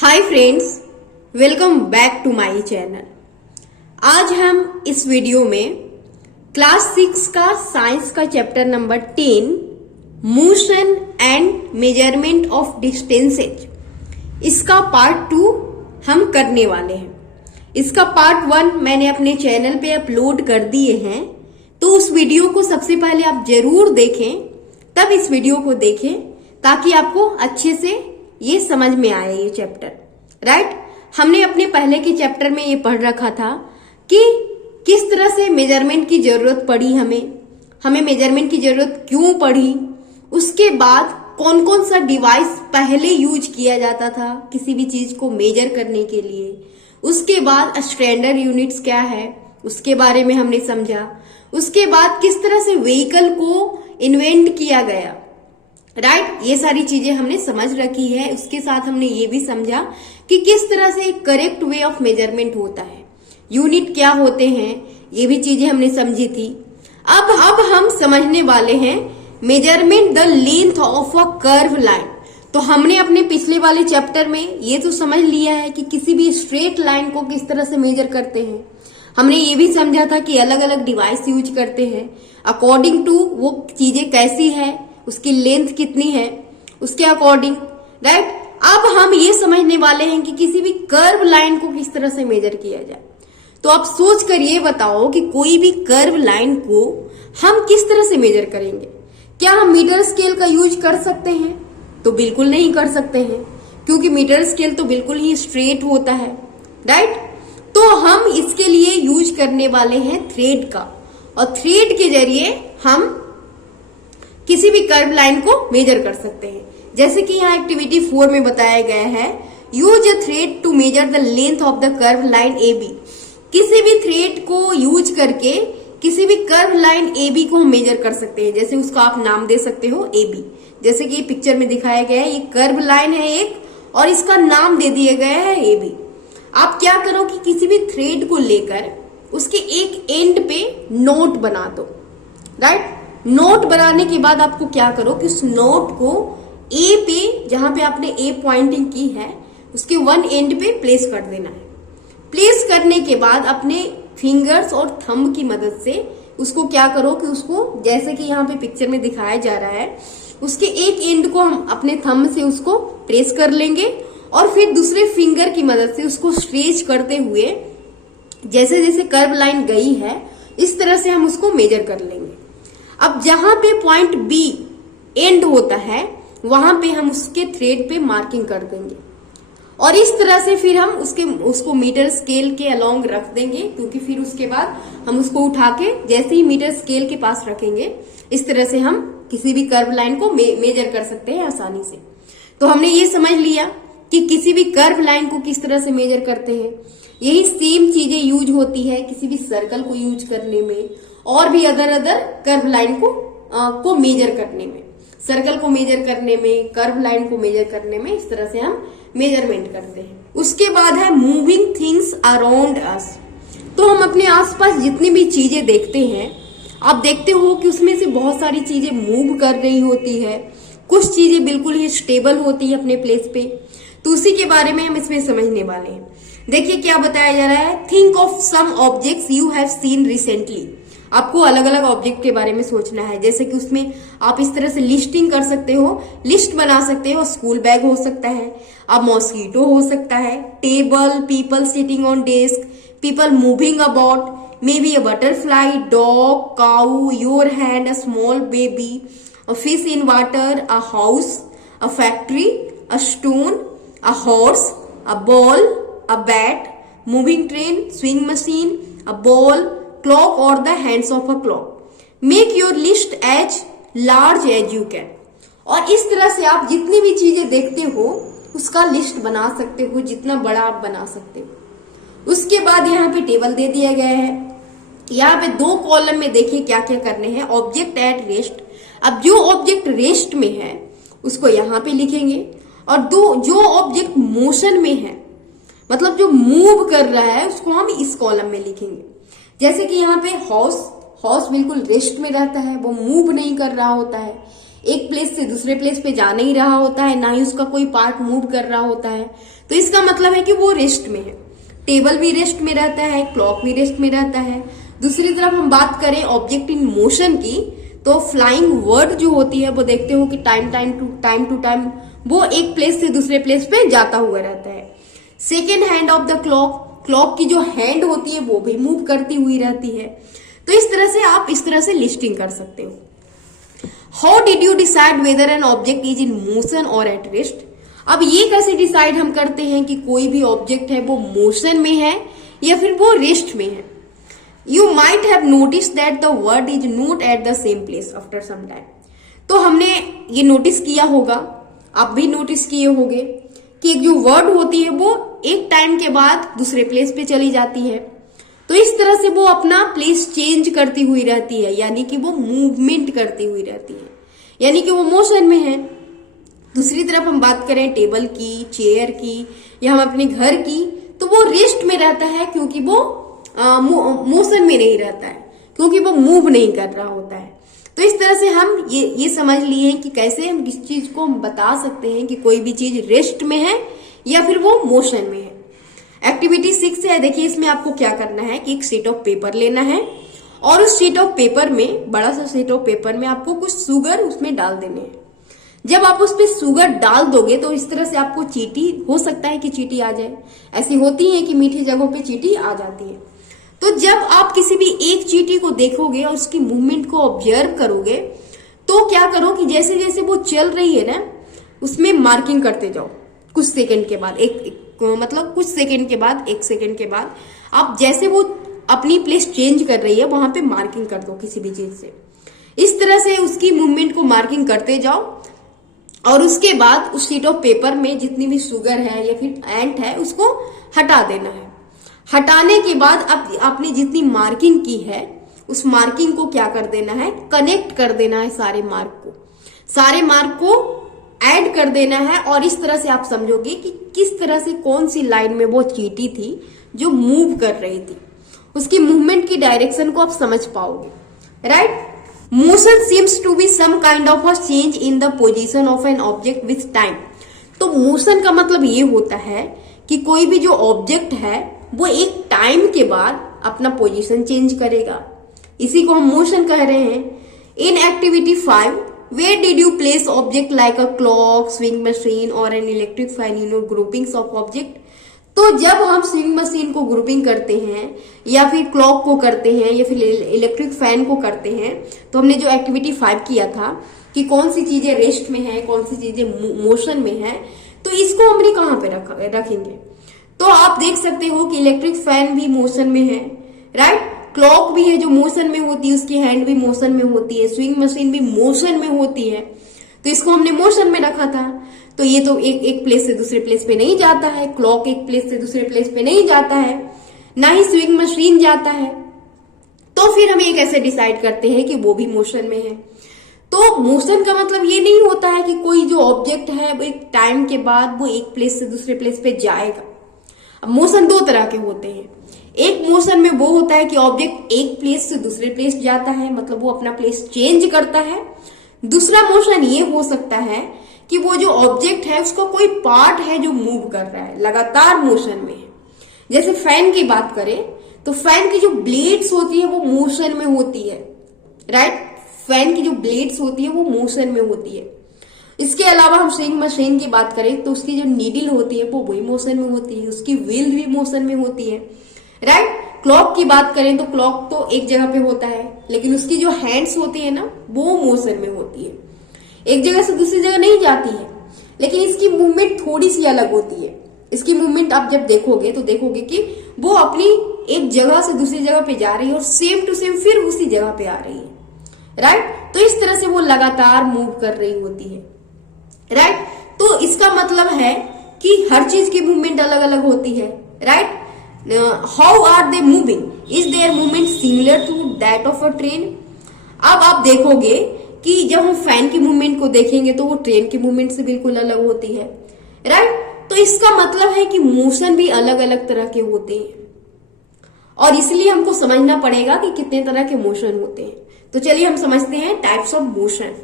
Hi friends, welcome back to my channel. आज हम इस वीडियो में क्लास 6 का साइंस का chapter number 10 motion and measurement of distances, इसका पार्ट 2 हम करने वाले हैं। इसका पार्ट 1 मैंने अपने चैनल पे अपलोड कर दिए हैं, तो उस वीडियो को सबसे पहले आप जरूर देखें, तब इस वीडियो को देखें ताकि आपको अच्छे से ये समझ में आए ये चैप्टर। राइट, हमने अपने पहले के चैप्टर में ये पढ़ रखा था कि किस तरह से मेजरमेंट की जरूरत पड़ी, हमें मेजरमेंट की जरूरत क्यों पड़ी, उसके बाद कौन कौन सा डिवाइस पहले यूज किया जाता था किसी भी चीज को मेजर करने के लिए, उसके बाद स्टैंडर्ड यूनिट्स क्या है उसके बारे में हमने समझा, उसके बाद किस तरह से व्हीकल को इन्वेंट किया गया। राइट, ये सारी चीजें हमने समझ रखी है। उसके साथ हमने ये भी समझा कि किस तरह से एक करेक्ट वे ऑफ मेजरमेंट होता है, यूनिट क्या होते हैं, ये भी चीजें हमने समझी थी। अब हम समझने वाले हैं measurement the length of a curve line. तो हमने अपने पिछले वाले चैप्टर में ये तो समझ लिया है कि किसी भी स्ट्रेट लाइन को किस तरह से मेजर करते हैं। हमने ये भी समझा था कि अलग अलग डिवाइस यूज करते हैं अकॉर्डिंग टू वो चीजें कैसी है, उसकी लेंथ कितनी है, उसके अकॉर्डिंग। राइट, अब हम ये समझने वाले हैं कि किसी भी कर्व लाइन को किस तरह से मेजर किया जाए। तो आप सोच कर ये बताओ कि कोई भी कर्व लाइन को हम किस तरह से मेजर करेंगे। क्या हम मीटर स्केल का यूज कर सकते हैं? तो बिल्कुल नहीं कर सकते हैं, क्योंकि मीटर स्केल तो बिल्कुल ही स्ट्रेट होता है। राइट, तो हम इसके लिए यूज करने वाले हैं थ्रेड का, और थ्रेड के जरिए हम किसी भी कर्व लाइन को मेजर कर सकते हैं। जैसे कि यहाँ एक्टिविटी 4 में बताया गया है, use a thread to measure the length of the curve line A B. किसी भी थ्रेड को यूज करके किसी भी कर्व लाइन ए बी को हम मेजर कर सकते हैं। जैसे उसका आप नाम दे सकते हो ए बी, जैसे कि पिक्चर में दिखाया गया है, ये कर्व लाइन है एक, और इसका नाम दे दिया गया है ए बी। आप क्या करो कि किसी भी थ्रेड को लेकर उसके एक एंड पे नोट बना दो। राइट, नोट बनाने के बाद आपको क्या करो कि उस नोट को ए पे, जहां पे आपने ए पॉइंटिंग की है, उसके वन एंड पे प्लेस कर देना है। प्लेस करने के बाद अपने फिंगर्स और थंब की मदद से उसको क्या करो कि उसको, जैसे कि यहाँ पे पिक्चर में दिखाया जा रहा है, उसके एक एंड को हम अपने थंब से उसको प्रेस कर लेंगे, और फिर दूसरे फिंगर की मदद से उसको स्ट्रेच करते हुए जैसे जैसे कर्व लाइन गई है इस तरह से हम उसको मेजर कर लेंगे। अब जहां पे पॉइंट बी एंड होता है वहां पे हम उसके थ्रेड पे मार्किंग कर देंगे, और इस तरह से फिर हम उसको मीटर स्केल के अलोंग रख देंगे, क्योंकि फिर उसके बाद हम उसको उठा के जैसे ही मीटर स्केल के पास रखेंगे, इस तरह से हम किसी भी कर्व लाइन को मेजर कर सकते हैं आसानी से। तो हमने ये समझ लिया कि किसी भी कर्व लाइन को किस तरह से मेजर करते हैं। यही सेम चीजें यूज होती है किसी भी सर्कल को यूज करने में, और भी अदर कर्व लाइन को मेजर करने में, सर्कल को मेजर करने में, कर्व लाइन को मेजर करने में, इस तरह से हम मेजरमेंट करते हैं। उसके बाद है मूविंग थिंग्स अराउंड अस। तो हम अपने आसपास जितनी भी चीजें देखते हैं, आप देखते हो कि उसमें से बहुत सारी चीजें मूव कर रही होती है, कुछ चीजें बिल्कुल ही स्टेबल होती है अपने प्लेस पे। तो उसी के बारे में हम इसमें समझने वाले हैं। देखिए क्या बताया जा रहा है, think of some objects you have seen recently. आपको अलग अलग ऑब्जेक्ट के बारे में सोचना है, जैसे कि उसमें आप इस तरह से लिस्टिंग कर सकते हो, लिस्ट बना सकते हो। स्कूल बैग हो सकता है, अब मॉस्किटो हो सकता है, table, people sitting on desk, people moving about, may be a butterfly, dog, cow, your hand, a small baby, a fish in water, a house, a factory, a stone, a horse, a ball, a bat, moving train, swing machine, a ball, clock or the hands of a clock. Make your list as large as you can. और इस तरह से आप जितनी भी चीजें देखते हो उसका लिस्ट बना सकते हो, जितना बड़ा आप बना सकते हो। उसके बाद यहाँ पे टेबल दे दिया गया है, यहाँ पे 2 कॉलम में देखिए क्या क्या करने हैं। ऑब्जेक्ट एट रेस्ट, अब जो ऑब्जेक्ट रेस्ट में है उसको यहाँ पे लिखेंगे, और जो ऑब्जेक्ट मोशन में है, मतलब जो मूव कर रहा है, उसको हम इस कॉलम में लिखेंगे। जैसे कि यहाँ पे हॉर्स बिल्कुल रेस्ट में रहता है, वो मूव नहीं कर रहा होता है। एक प्लेस से दूसरे प्लेस पे जा नहीं रहा होता है, ना ही उसका कोई पार्ट मूव कर रहा होता है, तो इसका मतलब है कि वो रेस्ट में है। टेबल भी रेस्ट में रहता है, क्लॉक भी रेस्ट में रहता है। दूसरी तरफ हम बात करें ऑब्जेक्ट इन मोशन की, तो फ्लाइंग वर्ड जो होती है वो देखते हो कि टाइम टू टाइम वो एक प्लेस से दूसरे प्लेस पे जाता हुआ रहता है। Second hand of the clock, clock की जो हैंड होती है वो भी मूव करती हुई रहती है। तो इस तरह से आप इस तरह से लिस्टिंग कर सकते हो। How did you decide whether an object is in motion और एट रेस्ट? अब ये कैसे डिसाइड हम करते हैं कि कोई भी ऑब्जेक्ट है वो मोशन में है या फिर वो रेस्ट में है? You might have notice that the word is not at the same place after some time. तो हमने ये नोटिस किया होगा, आप भी नोटिस किए होंगे कि एक जो वर्ड होती है वो एक टाइम के बाद दूसरे प्लेस पे चली जाती है। तो इस तरह से वो अपना प्लेस चेंज करती हुई रहती है, यानी कि वो मूवमेंट करती हुई रहती है, यानी कि वो मोशन में है। दूसरी तरफ हम बात करें टेबल की, चेयर की या हम अपने घर की, तो वो रेस्ट में रहता है क्योंकि वो मोशन में नहीं रहता है, क्योंकि वो मूव नहीं कर रहा होता है। तो इस तरह से हम ये समझ लिए कि कैसे हम इस चीज को हम बता सकते हैं कि कोई भी चीज रेस्ट में है या फिर वो मोशन में है। एक्टिविटी 6 है, देखिए इसमें आपको क्या करना है कि एक शीट ऑफ पेपर लेना है और उस शीट ऑफ पेपर में, बड़ा सा शीट ऑफ पेपर में आपको कुछ शुगर उसमें डाल देने हैं। जब आप उस पर शुगर डाल दोगे तो इस तरह से आपको चींटी, हो सकता है कि चींटी आ जाए, ऐसी होती है कि मीठी जगहों पे चींटी आ जाती है। तो जब आप किसी भी एक चींटी को देखोगे और उसकी मूवमेंट को ऑब्जर्व करोगे तो क्या करो कि जैसे जैसे वो चल रही है ना, उसमें मार्किंग करते जाओ कुछ सेकंड के बाद, मतलब कुछ सेकंड के बाद, 1 सेकंड के बाद आप जैसे वो अपनी प्लेस चेंज कर रही है वहां पे मार्किंग कर दो किसी भी चीज से। इस तरह से उसकी मूवमेंट को मार्किंग करते जाओ और उसके बाद उस शीट ऑफ पेपर में जितनी भी शुगर है या फिर एंट है उसको हटा देना है। हटाने के बाद अब आपने जितनी मार्किंग की है उस मार्किंग को क्या कर देना है, कनेक्ट कर देना है सारे मार्क को ऐड कर देना है। और इस तरह से आप समझोगे कि किस तरह से कौन सी लाइन में वो चींटी थी जो मूव कर रही थी, उसकी मूवमेंट की डायरेक्शन को आप समझ पाओगे। Right? Motion seems to be some kind of a change in the position of an object with time. तो मोशन का मतलब ये होता है कि कोई भी जो ऑब्जेक्ट है वो एक टाइम के बाद अपना पोजीशन चेंज करेगा, इसी को हम मोशन कह रहे हैं। In activity 5, where did you place object like a clock, swing machine और an electric fan in your groupings of object? तो जब हम स्विंग मशीन को ग्रुपिंग करते हैं या फिर क्लॉक को करते हैं या फिर इलेक्ट्रिक फैन को करते हैं, तो हमने जो एक्टिविटी 5 किया था कि कौन सी चीजें रेस्ट में है, कौन सी चीजें मोशन में है, तो इसको हमने कहाँ पे रखेंगे? तो आप देख सकते हो कि इलेक्ट्रिक फैन भी मोशन में है, राइट? क्लॉक भी है जो मोशन में होती है, उसकी हैंड भी मोशन में होती है, स्विंग मशीन भी मोशन में होती है, तो इसको हमने मोशन में रखा था। तो ये तो एक प्लेस से दूसरे प्लेस पे नहीं जाता है, क्लॉक एक प्लेस से दूसरे प्लेस पे नहीं जाता है, ना ही स्विंग मशीन जाता है। तो फिर हम ये कैसे डिसाइड करते हैं कि वो भी मोशन में है? तो मोशन का मतलब ये नहीं होता है कि कोई जो ऑब्जेक्ट है वो एक टाइम के बाद वो एक प्लेस से दूसरे प्लेस पे जाएगा। अब मोशन 2 तरह के होते हैं। एक मोशन में वो होता है कि ऑब्जेक्ट एक प्लेस से दूसरे प्लेस जाता है, मतलब वो अपना प्लेस चेंज करता है। दूसरा मोशन ये हो सकता है कि वो जो ऑब्जेक्ट है उसका कोई पार्ट है जो मूव कर रहा है, लगातार मोशन में है। जैसे फैन की बात करें तो फैन की जो ब्लेड्स होती है वो मोशन में होती है, राइट? फैन की जो ब्लेड्स होती है वो मोशन में होती है। इसके अलावा हम स्विंग मशीन की बात करें तो उसकी जो नीडल होती है वो वही मोशन में होती है, उसकी व्हील भी मोशन में होती है, राइट? क्लॉक की बात करें तो क्लॉक तो एक जगह पे होता है, लेकिन उसकी जो हैंड्स होती है ना वो मोशन में होती है, एक जगह से दूसरी जगह नहीं जाती है, लेकिन इसकी मूवमेंट थोड़ी सी अलग होती है। इसकी मूवमेंट आप जब देखोगे तो देखोगे कि वो अपनी एक जगह से दूसरी जगह पे जा रही है और सेम टू सेम फिर उसी जगह पे आ रही है, राइट? तो इस तरह से वो लगातार मूव कर रही होती है, राइट? तो इसका मतलब है कि हर चीज की मूवमेंट अलग अलग होती है, right? How are they moving? Is there movement similar to that of a train? अब आप देखोगे कि जब हम फैन की मूवमेंट को देखेंगे तो वो ट्रेन की मूवमेंट से बिल्कुल अलग होती है, राइट? तो इसका मतलब है कि मोशन भी अलग अलग तरह के होते हैं और इसलिए हमको समझना पड़ेगा कि कितने तरह के मोशन होते हैं। तो चलिए हम समझते हैं types of motion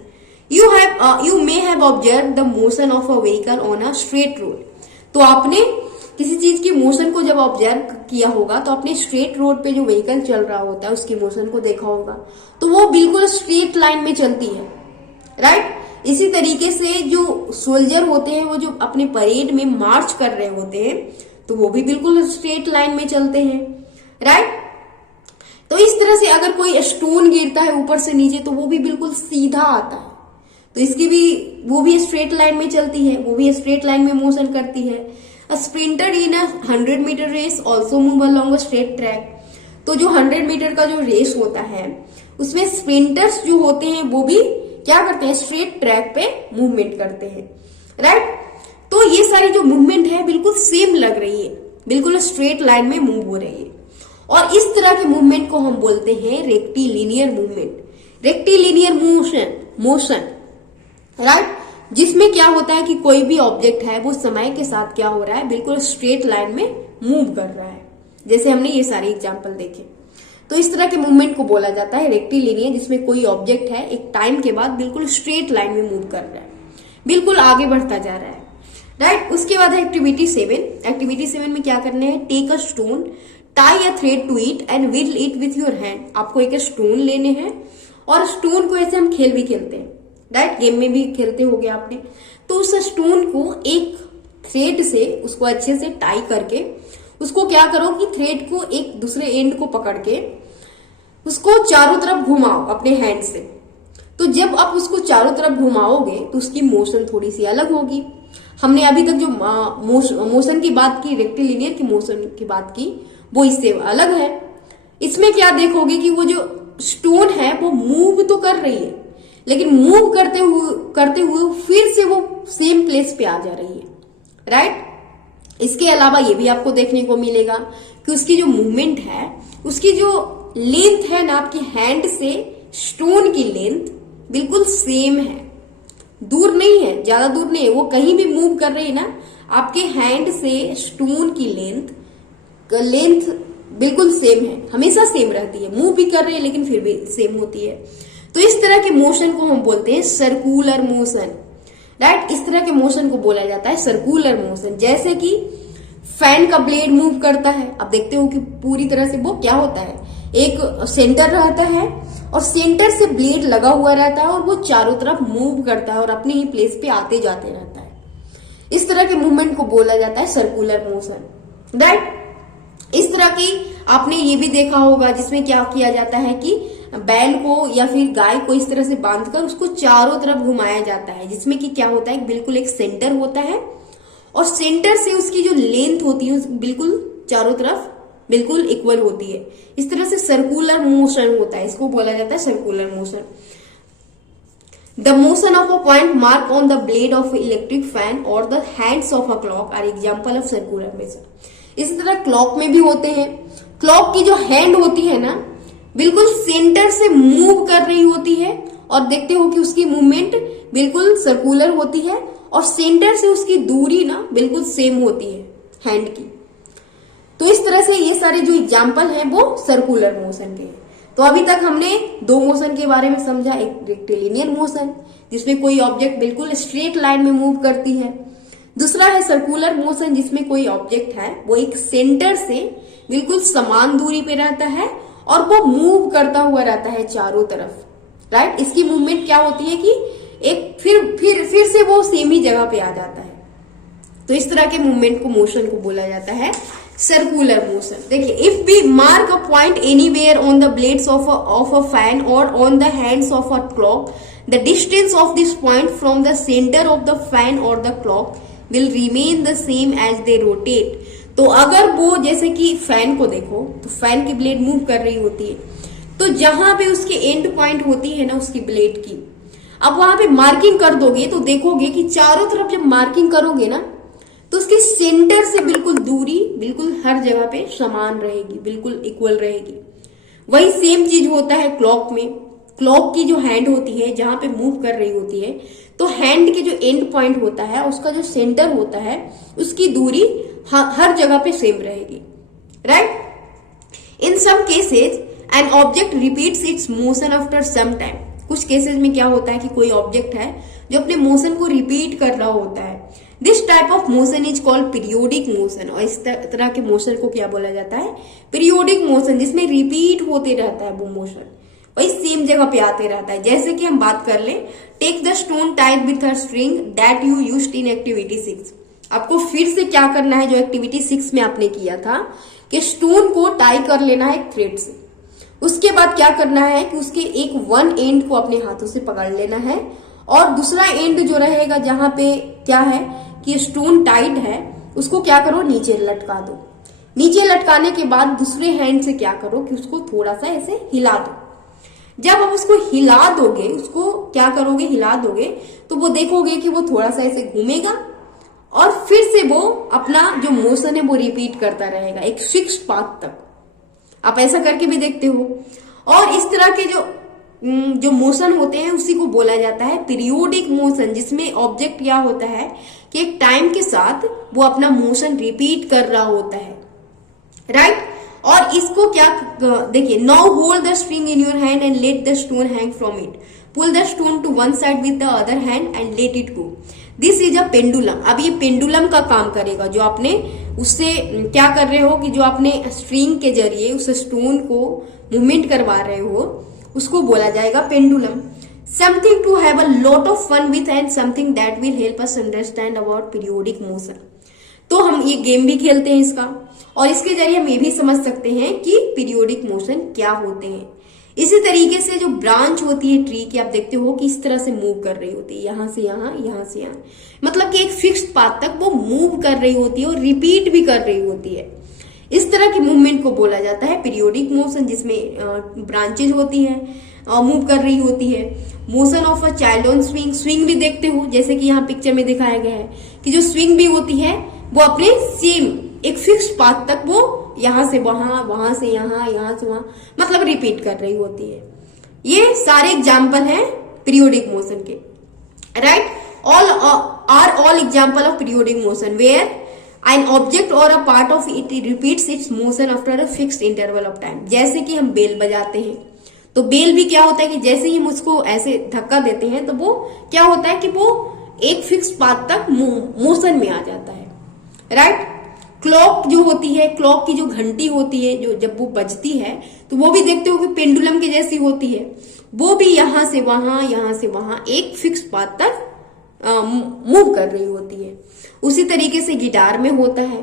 you may have observe the motion of a vehicle on a straight road. तो आपने किसी चीज की मोशन को जब ऑब्जर्व किया होगा तो आपने स्ट्रेट रोड पे जो व्हीकल चल रहा होता है उसकी मोशन को देखा होगा, तो वो बिल्कुल स्ट्रेट लाइन में चलती है, राइट। इसी तरीके से जो सोल्जर होते हैं वो जो अपने परेड में मार्च कर रहे होते हैं तो वो भी बिल्कुल स्ट्रेट लाइन में चलते हैं, राइट। तो इस तरह से अगर कोई स्टोन गिरता है ऊपर से नीचे तो वो भी बिल्कुल सीधा आता है, तो इसकी भी वो भी स्ट्रेट लाइन में चलती है, वो भी स्ट्रेट लाइन में मोशन करती है। A sprinter in a 100 metre race also move along a straight track. तो जो 100 मीटर का जो रेस होता है उसमें स्प्रिंटर्स जो होते हैं वो भी क्या करते हैं, स्ट्रेट ट्रैक पे मूवमेंट करते हैं, राइट। तो ये सारी जो मूवमेंट है बिल्कुल सेम लग रही है, बिल्कुल स्ट्रेट लाइन में मूव हो रही है, और इस तरह के मूवमेंट को हम बोलते हैं rectilinear movement, rectilinear motion, right. जिसमें क्या होता है कि कोई भी ऑब्जेक्ट है वो समय के साथ क्या हो रहा है, बिल्कुल स्ट्रेट लाइन में मूव कर रहा है, जैसे हमने ये सारे एग्जांपल देखे। तो इस तरह के मूवमेंट को बोला जाता है रेक्टिलिनियर, जिसमें कोई ऑब्जेक्ट है एक टाइम के बाद बिल्कुल स्ट्रेट लाइन में मूव कर रहा है, बिल्कुल आगे बढ़ता जा रहा है, राइट। उसके बाद है एक्टिविटी 7। एक्टिविटी 7 में क्या करना है, take a stone, tie a thread to it and wheel it with your hand. आपको एक स्टोन लेने हैं और स्टोन को ऐसे हम खेल भी खेलते हैं, राइट, गेम में भी खेलते होगे आपने। तो उस स्टोन को एक थ्रेड से उसको अच्छे से टाई करके उसको क्या करो कि थ्रेड को एक दूसरे एंड को पकड़ के उसको चारों तरफ घुमाओ अपने हैंड से। तो जब आप उसको चारों तरफ घुमाओगे तो उसकी मोशन थोड़ी सी अलग होगी। हमने अभी तक जो मोशन की बात की, रेक्टिलिनियर की मोशन की बात की, वो इससे अलग है। इसमें क्या देखोगे कि वो जो स्टोन है वो मूव तो कर रही है, लेकिन मूव करते हुए फिर से वो सेम प्लेस पे आ जा रही है, राइट। इसके अलावा ये भी आपको देखने को मिलेगा कि उसकी जो मूवमेंट है, उसकी जो लेंथ है ना, आपकी हैंड से स्टोन की लेंथ बिल्कुल सेम है, दूर नहीं है, ज्यादा दूर नहीं है, वो कहीं भी मूव कर रही है ना, आपके हैंड से स्टोन की लेंथ बिल्कुल सेम है, हमेशा सेम रहती है। मूव भी कर रही है लेकिन फिर भी सेम होती है। तो इस तरह के मोशन को हम बोलते हैं सर्कुलर मोशन, राइट। इस तरह के मोशन को बोला जाता है सर्कुलर मोशन। जैसे कि फैन का ब्लेड मूव करता है, आप देखते हो कि पूरी तरह से वो क्या होता है, एक सेंटर रहता है और सेंटर से ब्लेड लगा हुआ रहता है और वो चारों तरफ मूव करता है और अपने ही प्लेस पे आते जाते रहता है। इस तरह के मूवमेंट को बोला जाता है सर्कुलर मोशन, राइट। इस तरह की आपने ये भी देखा होगा जिसमें क्या किया जाता है कि बैल को या फिर गाय को इस तरह से बांधकर उसको चारों तरफ घुमाया जाता है, जिसमें कि क्या होता है, बिल्कुल एक सेंटर होता है और सेंटर से उसकी जो लेंथ होती है बिल्कुल चारों तरफ बिल्कुल इक्वल होती है। इस तरह से सर्कुलर मोशन होता है, इसको बोला जाता है circular motion. The motion of a point mark on the blade of electric fan और the hands of a clock are example of circular motion. इसी तरह क्लॉक में भी होते हैं। क्लॉक की जो हैंड होती है ना, बिल्कुल सेंटर से मूव कर रही होती है और देखते हो कि उसकी मूवमेंट बिल्कुल सर्कुलर होती है और सेंटर से उसकी दूरी ना बिल्कुल सेम होती है हैंड की। तो इस तरह से ये सारे जो एग्जाम्पल हैं वो सर्कुलर मोशन के हैं। तो अभी तक हमने दो मोशन के बारे में समझा, एक रेक्टिलिनियर मोशन जिसमें कोई ऑब्जेक्ट बिल्कुल स्ट्रेट लाइन में मूव करती है, दूसरा है सर्कुलर मोशन जिसमें कोई ऑब्जेक्ट है वो एक सेंटर से बिल्कुल समान दूरी पे रहता है और वो मूव करता हुआ रहता है चारों तरफ, राइट। इसकी मूवमेंट क्या होती है कि एक फिर से वो सेम ही जगह पे आ जाता है। तो इस तरह के मूवमेंट को, मोशन को बोला जाता है सर्कुलर मोशन। देखिए, if we mark a point anywhere on the blades of a fan और on the hands of a clock, the distance of this point from the centre of the fan और the clock will remain the same as they rotate. तो अगर वो, जैसे कि fan को देखो तो फैन की ब्लेड मूव कर रही होती है, तो जहां पे उसके एंड पॉइंट होती है ना उसकी ब्लेड की, अब वहां पे मार्किंग कर दोगे तो देखोगे कि चारों तरफ जब मार्किंग करोगे ना तो उसके सेंटर से बिल्कुल दूरी बिल्कुल हर जगह पे समान रहेगी, बिल्कुल इक्वल रहेगी। वही सेम चीज होता है क्लॉक में। क्लॉक की जो हैंड होती है जहां पे मूव कर रही होती है, तो हैंड के जो एंड पॉइंट होता है उसका जो सेंटर होता है उसकी दूरी हर जगह पे सेम रहेगी, right. In some cases an object repeats its motion after some time. कुछ केसेस में क्या होता है कि कोई ऑब्जेक्ट है जो अपने मोशन को रिपीट कर रहा होता है। This type of motion is called periodic motion. और इस तरह के मोशन को क्या बोला जाता है? पीरियोडिक मोशन, जिसमें रिपीट होते रहता है वो मोशन, वही सेम जगह पे आते रहता है। जैसे कि हम बात कर लें, take the stone tied with a string that you used in activity 6। आपको फिर से क्या करना है जो एक्टिविटी 6 में आपने किया था कि स्टोन को टाई कर लेना है एक थ्रेड से। उसके बाद क्या करना है कि उसके एक वन एंड को अपने हाथों से पकड़ लेना है और दूसरा एंड जो रहेगा जहां पे क्या है कि स्टोन टाइड है, उसको क्या करो, नीचे लटका दो। नीचे लटकाने के बाद दूसरे हैंड से क्या करो कि उसको थोड़ा सा ऐसे हिला दो। जब आप उसको हिला दोगे, उसको क्या करोगे, हिला दोगे, तो वो देखोगे कि वो थोड़ा सा ऐसे घूमेगा और फिर से वो अपना जो मोशन है वो रिपीट करता रहेगा एक फिक्स्ड पाथ तक। आप ऐसा करके भी देखते हो। और इस तरह के जो मोशन होते हैं उसी को बोला जाता है पीरियोडिक मोशन, जिसमें ऑब्जेक्ट क्या होता है कि एक टाइम के साथ वो अपना मोशन रिपीट कर रहा होता है, राइट। और इसको क्या देखिए, now hold the string in your hand and let the stone hang from it, pull the stone to one side with the other hand and let it go. This is a pendulum. अब ये pendulum का काम करेगा, जो आपने उससे क्या कर रहे हो कि जो आपने स्ट्रिंग के जरिए उस स्टोन को मूवमेंट करवा रहे हो उसको बोला जाएगा pendulum. Something to have a lot of fun with and something that will help us understand about periodic motion. तो हम ये गेम भी खेलते हैं इसका, और इसके जरिए हम ये भी समझ सकते हैं कि पीरियोडिक मोशन क्या होते हैं। इसी तरीके से जो ब्रांच होती है ट्री की, आप देखते हो कि इस तरह से मूव कर रही होती है, यहां से यहां, यहां से यहां, मतलब कि एक फिक्स्ड पाथ तक वो मूव कर रही होती है और रिपीट भी कर रही होती है। इस तरह की मूवमेंट को बोला जाता है पीरियोडिक मोशन, जिसमें ब्रांचेज होती हैं, मूव कर रही होती है। Motion of a child on swing, swing भी देखते हो, जैसे कि यहाँ पिक्चर में दिखाया गया है कि जो स्विंग भी होती है वो अपने सेम एक फिक्स्ड पाथ तक वो यहां से वहां, वहां से यहां, यहां से वहां, मतलब रिपीट कर रही होती है। ये सारे एग्जाम्पल हैं पीरियोडिक मोशन के, right. All are all example of periodic motion where an object और a part of it repeats its motion after a fixed interval of time. जैसे कि हम बेल बजाते हैं, तो बेल भी क्या होता है कि जैसे ही हम उसको ऐसे धक्का देते हैं तो वो क्या होता है कि वो एक फिक्स्ड पाथ तक मोशन में आ जाता है, राइट। क्लॉक जो होती है, क्लॉक की जो घंटी होती है, जो जब वो बजती है तो वो भी देखते हो कि पेंडुलम के जैसी होती है। वो भी यहां से वहां एक फिक्स पाथ तक मूव कर रही होती है। उसी तरीके से गिटार में होता है,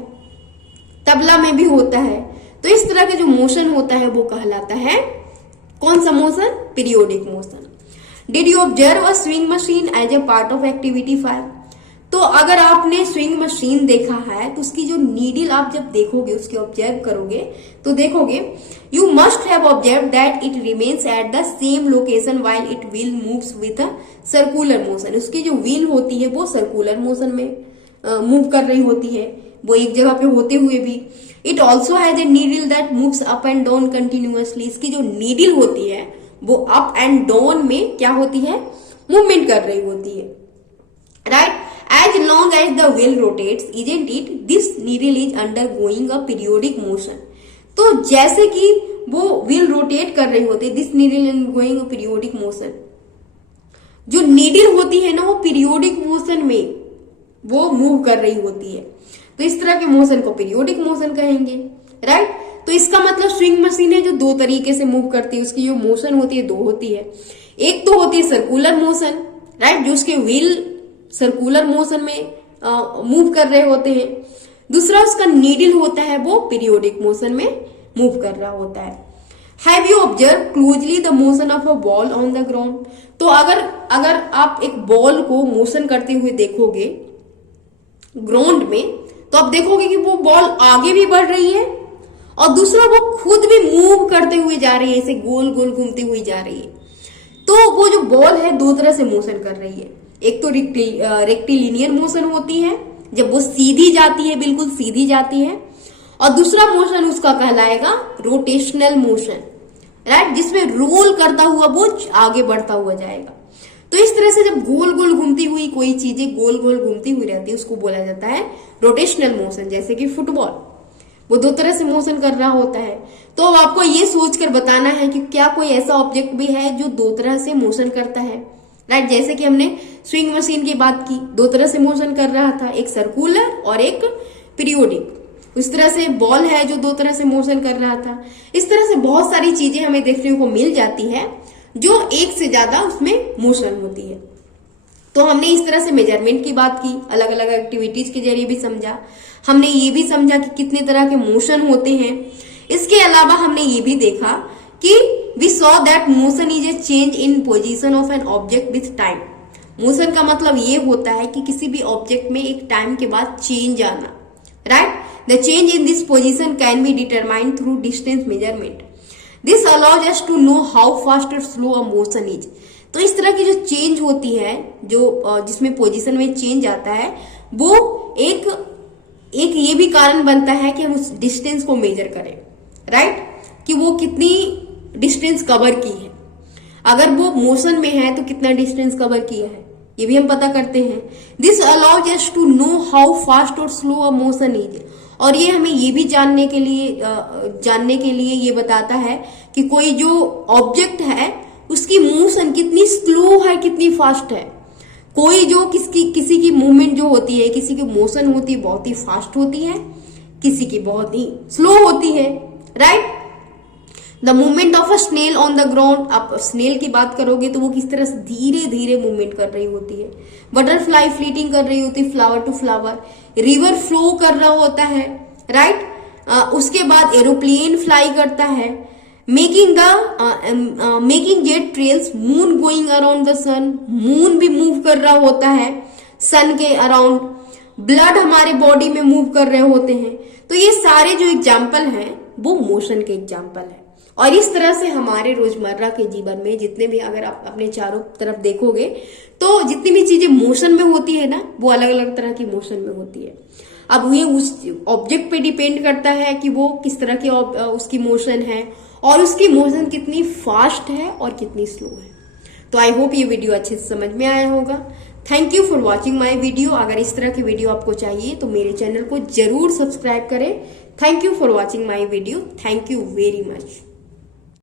तबला में भी होता है। तो इस तरह के जो मोशन होता है वो कहलाता है कौन सा motion? Periodic motion. Did you observe a swing machine as a part of activity 5? तो अगर आपने स्विंग मशीन देखा है तो उसकी जो नीडल आप जब देखोगे, उसके ऑब्जर्व करोगे तो देखोगे, you must have observe that it remains at the same location while it wheel moves with a circular motion. उसकी जो व्हील होती है वो सर्कुलर मोशन में मूव कर रही होती है, वो एक जगह पे होते हुए भी। It also has a needle that moves up and down continuously. इसकी जो नीडल होती है वो अप एंड डाउन में क्या होती है? मूवमेंट कर रही होती है, right. As long as the wheel rotates, isn't it? This needle is undergoing a periodic motion. तो जैसे कि वो व्हील रोटेट कर रही होती है, this needle undergoing a periodic motion. जो नीडल होती है ना वो पीरियोडिक मोशन में वो मूव कर रही होती है, तो इस तरह के मोशन को पीरियोडिक मोशन कहेंगे, राइट। तो इसका मतलब स्विंग मशीन है जो दो तरीके से मूव करती है, उसकी जो मोशन होती है दो होती है। एक तो होती है सर्कुलर मोशन, राइट, जो उसके व्हील सर्कुलर मोशन में मूव कर रहे होते हैं। दूसरा उसका नीडल होता है वो पीरियोडिक मोशन में मूव कर रहा होता है। Have you observe closely the motion of a ball on the ground? तो अगर आप एक बॉल को मोशन करते हुए देखोगे ग्राउंड में, तो आप देखोगे कि वो बॉल आगे भी बढ़ रही है और दूसरा वो खुद भी मूव करते हुए जा रही है, ऐसे गोल गोल घूमती हुई जा रही है। तो वो जो बॉल है दो तरह से मोशन कर रही है। एक तो रेक्टिलिनियर मोशन होती है, जब वो सीधी जाती है, बिल्कुल सीधी जाती है, और दूसरा मोशन उसका कहलाएगा रोटेशनल मोशन, राइट, जिसमें रोल करता हुआ वो आगे बढ़ता हुआ जाएगा। तो इस तरह से जब गोल गोल घूमती हुई कोई चीजें गोल गोल घूमती हुई रहती है उसको बोला जाता है रोटेशनल मोशन, जैसे कि फुटबॉल। वो दो तरह से मोशन कर रहा होता है। तो अब आपको ये सोचकर बताना है कि क्या कोई ऐसा ऑब्जेक्ट भी है जो दो तरह से मोशन करता है, राइट। जैसे कि हमने स्विंग मशीन की बात की, दो तरह से मोशन कर रहा था, एक सर्कुलर और एक पीरियोडिक। उस तरह से बॉल है जो दो तरह से मोशन कर रहा था। इस तरह से बहुत सारी चीजें हमें देखने को मिल जाती है जो एक से ज्यादा उसमें मोशन होती है। तो हमने इस तरह से मेजरमेंट की बात की, अलग अलग एक्टिविटीज के जरिए भी समझा। हमने ये भी समझा कि कितने तरह के मोशन होते हैं। इसके अलावा हमने ये भी देखा कि we saw that motion is a change in position of an object with time. Motion का मतलब ये होता है कि किसी भी ऑब्जेक्ट में एक टाइम के बाद चेंज आना, right. The change in this position can be determined through distance measurement. This allows us to know how fast or slow a motion is. तो इस तरह की जो चेंज होती है, जो जिसमें पोजीशन में चेंज आता है, वो एक ये भी कारण बनता है कि हम उस डिस्टेंस को मेजर करें, राइट, कि वो कितनी डिस्टेंस कवर की है। अगर वो मोशन में है तो कितना डिस्टेंस कवर किया है, ये भी हम पता करते हैं। This allows us to know how fast or slow a motion is. और ये हमें ये भी जानने के लिए ये बताता है कि कोई जो ऑब्जेक्ट है उसकी मोशन कितनी स्लो है, कितनी फास्ट है। कोई जो किसी की मूवमेंट जो होती है, किसी की मोशन होती है बहुत ही फास्ट होती है, किसी की बहुत ही स्लो होती है, right. The movement of a snail on the ground. आप स्नेल की बात करोगे तो वो किस तरह से धीरे धीरे मूवमेंट कर रही होती है। बटरफ्लाई फ्लीटिंग कर रही होती है, flower to flower. River flow कर रहा होता है, राइट। उसके बाद एरोप्लेन फ्लाई करता है। Making jet trails, moon going around the sun. Moon भी मूव कर रहा होता है सन के अराउंड। ब्लड हमारे बॉडी में मूव कर रहे होते हैं। तो ये सारे जो एग्जाम्पल हैं वो मोशन के एग्जाम्पल है। और इस तरह से हमारे रोजमर्रा के जीवन में जितने भी, अगर आप अपने चारों तरफ देखोगे तो जितनी भी चीजें मोशन में होती है ना, वो अलग अलग तरह की मोशन में होती है। अब ये उस ऑब्जेक्ट पे डिपेंड करता है कि वो किस तरह की उसकी मोशन है और उसकी मोशन कितनी फास्ट है और कितनी स्लो है। तो आई होप ये वीडियो अच्छे से समझ में आया होगा। Thank you for watching my video. अगर इस तरह की वीडियो आपको चाहिए तो मेरे चैनल को जरूर सब्सक्राइब करें। Thank you for watching my video. Thank you very much.